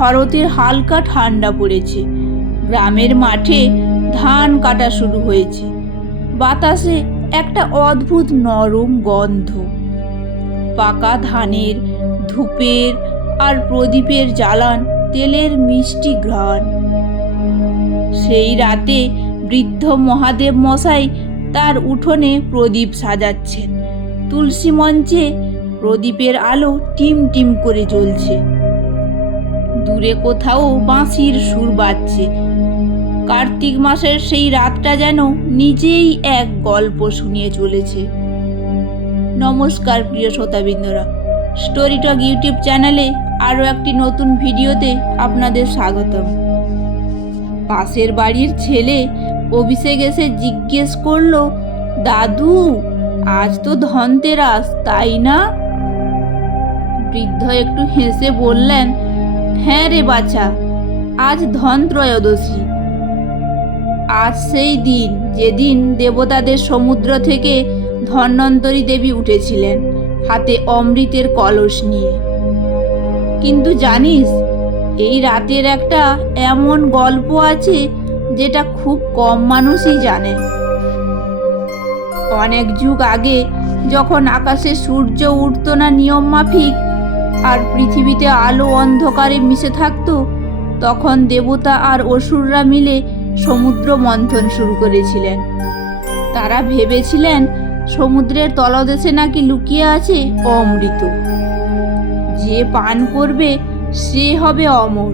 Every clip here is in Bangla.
শরতের হালকা ঠান্ডা পড়েছে। গ্রামের মাঠে ধান কাটা শুরু হয়েছে। বাতাসে একটা অদ্ভুত নরম গন্ধ। পাকা ধানের, ধূপের আর প্রদীপের জ্বালান তেলের মিষ্টি ঘ্রাণ। সেই রাতে বৃদ্ধ মহাদেব মশাই তার উঠোনে প্রদীপ সাজাচ্ছেন। তুলসী মঞ্চে প্রদীপের আলো টিম টিম করে জ্বলছে। দূরে কোথাও বাঁশির সুর বাজছে। কার্তিক মাসের সেই রাতটা যেন নিজেই এক গল্প শুনিয়ে চলেছে। নমস্কার প্রিয় শ্রোতাবৃন্দরা। স্টোরি টক ইউটিউব চ্যানেলে আরও একটি নতুন ভিডিওতে আপনাদের স্বাগতম। পাশের বাড়ির ছেলে অভিষেক এসে জিজ্ঞেস করল, দাদু, আজ তো ধনতেরাস, তাই না? বৃদ্ধ একটু হেসে বললেন হ্যাঁ রে বাছা, আজ ধন ত্রয়োদশী। আজ সেই দিন যেদিন দেবতাদের সমুদ্র থেকে ধন্বন্তরী দেবী উঠেছিলেন হাতে অমৃতের কলস নিয়ে। কিন্তু জানিস, এই রাতের একটা এমন গল্প আছে যেটা খুব কম মানুষই জানে। অনেক যুগ আগে যখন আকাশে সূর্য উঠতো না নিয়ম মাফিক আর পৃথিবীতে আলো অন্ধকারে মিশে থাকতো, তখন দেবতা আর অসুররা মিলে সমুদ্র মন্থন শুরু করেছিলেন। তারা ভেবেছিলেন, সমুদ্রের তলদেশে নাকি লুকিয়ে আছে অমৃত। যে পান করবে, সে হবে অমর।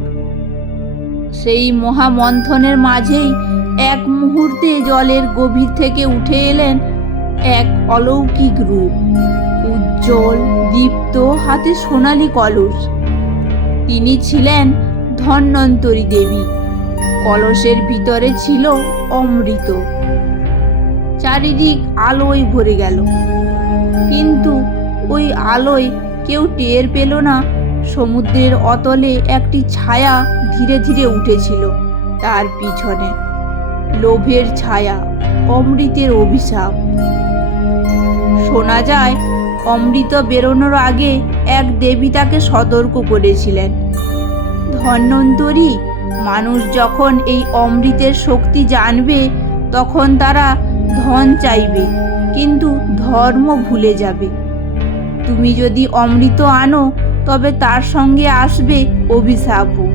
সেই মহামন্থনের মাঝেই এক মুহূর্তে জলের গভীর থেকে উঠে এলেন এক অলৌকিক রূপ, উজ্জ্বল দীপ্ত হাতে সোনালি কলস। তিনি ছিলেন ধন্বন্তরী দেবী। কলসের ভিতরে ছিল অমৃত। চারিদিক আলোয় ভরে গেল। কিন্তু ওই আলোয় কেউ টের পেল না, সমুদ্রের অতলে একটি ছায়া ধীরে ধীরে উঠেছিল তার পিছনে। লোভের ছায়া, অমৃতের অভিশাপ। শোনা যায় অমৃত বেরোনোর আগে এক দেবী তাকে সতর্ক করেছিলেন। ধন্বন্তরী, মানুষ যখন এই অমৃতের শক্তি জানবে, তখন তারা ধন চাইবে, কিন্তু ধর্ম ভুলে যাবে। তুমি যদি অমৃত আনো, তবে তার সঙ্গে আসবে অভিশাপও।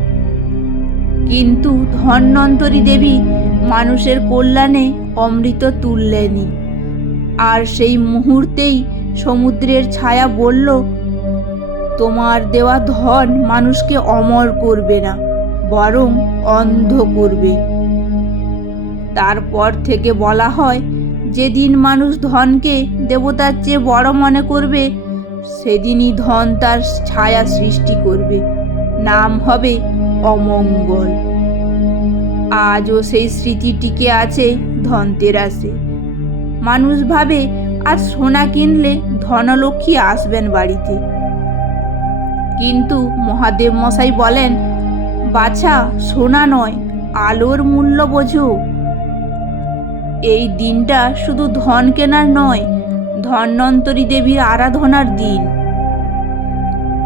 কিন্তু ধন্বন্তরী দেবী মানুষের কল্যাণে অমৃত তুললেনি আর সেই মুহূর্তেই সমুদ্রের ছায়া বলল, তোমার দেওয়া ধন মানুষকে অমর করবে না, বরং অন্ধ করবে। তারপর থেকে বলা হয়, যেদিন মানুষ ধনকে দেবতার চেয়ে বড় মনে করবে, সেদিনই ধন তার ছায়া সৃষ্টি করবে। নাম হবে অমঙ্গল। আজও সেই স্মৃতি টিকে আছে ধনতেরাসে। মানুষ ভাবে আর সোনা কিনলে ধনলক্ষ্মী আসবেন বাড়িতে। কিন্তু মহাদেব মশাই বলেন, বাছা, সোনা নয়, আলোর মূল্য বোঝো। এই দিনটা শুধু ধন কেনার নয়, ধন্বন্তরী দেবীর আরাধনার দিন।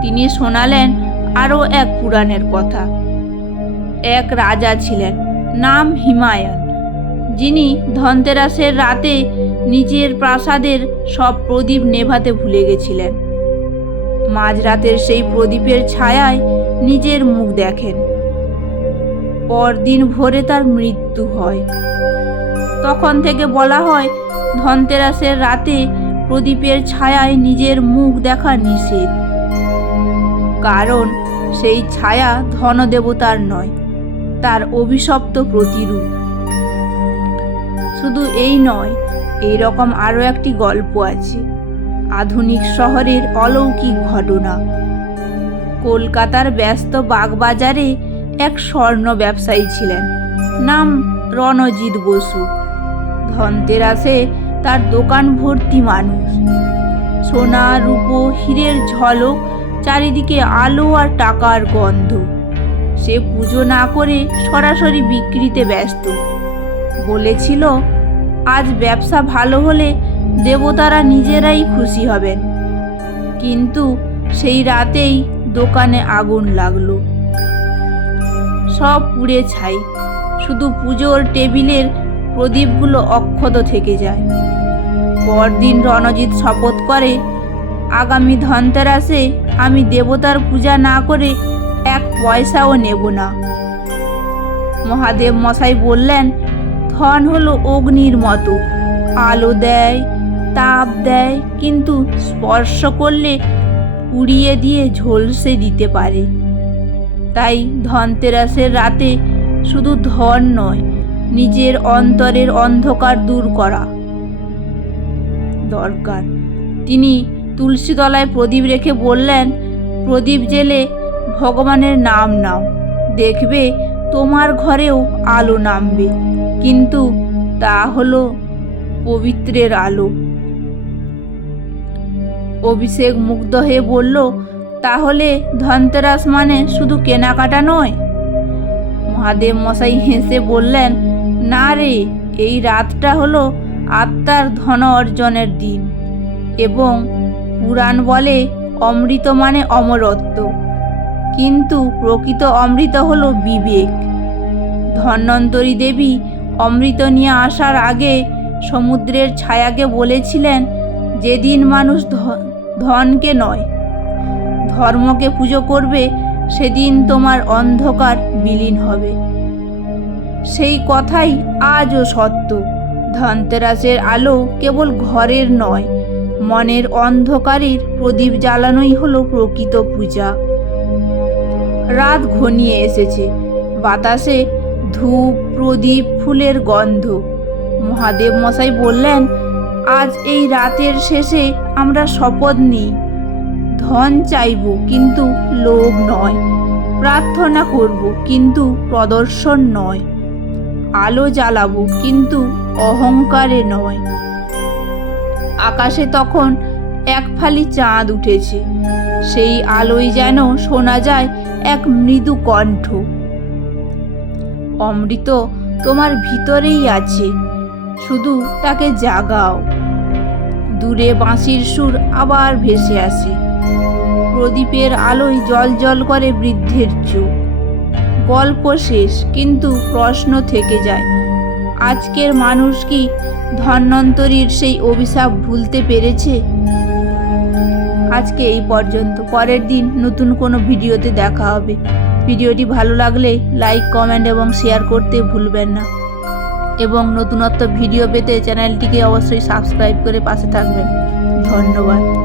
তিনি শোনালেন আরও এক পুরাণের কথা। এক রাজা ছিলেন, নাম হিমায়ন, যিনি ধনতেরাসের রাতে নিজের প্রাসাদের সব প্রদীপ নেভাতে ভুলে গেছিলেন। মাঝরাতের সেই প্রদীপের ছায়ায় নিজের মুখ দেখেন। পরদিন ভোরে তার মৃত্যু হয়। তখন থেকে বলা হয়, ধনতেরাসের রাতে প্রদীপের ছায়ায় নিজের মুখ দেখা নিষেধ। কারণ সেই ছায়া ধনদেবতার নয়, তার অভিশপ্ত প্রতিরূপ। শুধু এই নয় এই রকম আরও একটি গল্প আছে। আধুনিক শহরের অলৌকিক ঘটনা। কলকাতার ব্যস্ত বাগবাজারে এক স্বর্ণ ব্যবসায়ী ছিলেন, নাম রণজিৎ বসু। ধনতেরাসে তার দোকান ভর্তি মানুষ। সোনা, রূপো, হীরের ঝলক, চারিদিকে আলো আর টাকার গন্ধ। সে পুজো না করে সরাসরি বিক্রিতে ব্যস্ত। বলেছিল আজ ব্যবসা ভালো হলে দেবতারা নিজেরাই খুশি হবেন। কিন্তু সেই রাতেই দোকানে আগুন লাগল। সব পুড়ে ছাই। শুধু পুজোর টেবিলের প্রদীপগুলো অক্ষত থেকে যায়। পরদিন রণজিৎ শপথ করে, আগামী ধনতেরাসে আমি দেবতার পূজা না করে এক পয়সাও নেব না। মহাদেব মশাই বললেন ধন হলো অগ্নির মতো। আলো দেয়, তাপ দেয়, কিন্তু স্পর্শ করলে উড়িয়ে দিয়ে ঝলসে দিতে পারে। তাই ধনতেরাসের রাতে শুধু ধন নয়, নিজের অন্তরের অন্ধকার দূর করা দরকার। তিনি তুলসী তলায় প্রদীপ রেখে বললেন, প্রদীপ জেলে ভগবানের নাম নাও। দেখবে তোমার ঘরেও আলো নামবে। কিন্তু তা হলো পবিত্রের আলো। অভিষেক মুগ্ধ হয়ে বলল, তাহলে ধনতেরাস মানে শুধু কেনাকাটা নয়? মহাদেব মশাই হেসে বললেন, না রে, এই রাতটা হলো আত্মার ধন অর্জনের দিন এবং পুরাণ বলে অমৃত মানে অমরত্ব। কিন্তু প্রকৃত অমৃত হলো বিবেক। ধন্বন্তরী দেবী অমৃত নিয়ে আসার আগে সমুদ্রের ছায়াকে বলেছিলেন, যেদিন মানুষ ধনকে নয়, ধর্মকে পুজো করবে, সেদিন তোমার অন্ধকার বিলীন হবে। সেই কথাই আজও সত্য। ধনতেরাসের আলো কেবল ঘরের নয়, মনের অন্ধকারের প্রদীপ জ্বালানোই হলো প্রকৃত পূজা। রাত ঘনিয়ে এসেছে, বাতাসে ধূপ প্রদীপ, ফুলের গন্ধ। মহাদেব মশাই বললেন, আজ এই রাতের শেষে আমরা শপথ নিই। ধন চাইব কিন্তু লোভ নয়, প্রার্থনা করব কিন্তু প্রদর্শন নয়। আলো জ্বালাবো কিন্তু অহংকারে নয়। আকাশে তখন এক ফালি চাঁদ উঠেছে। সেই আলোয় যেন শোনা যায় এক মৃদু কণ্ঠ। অমৃত তোমার ভিতরেই আছে। শুধু তাকে জাগাও। দূরে বাঁশির সুর আবার ভেসে আসে। প্রদীপের আলোয় জল জল করে বৃদ্ধের চোখ। গল্প শেষ, কিন্তু প্রশ্ন থেকে যায়, আজকের মানুষ কি ধন্বন্তরীর সেই অভিশাপ ভুলতে পেরেছে? আজকে এই পর্যন্ত। পরের দিন নতুন কোনো ভিডিওতে দেখা হবে। ভিডিওটি ভালো লাগলে লাইক, কমেন্ট এবং শেয়ার করতে ভুলবেন না। এবং নতুনত্ব ভিডিও পেতে চ্যানেলটিকে অবশ্যই সাবস্ক্রাইব করে পাশে থাকবেন। ধন্যবাদ।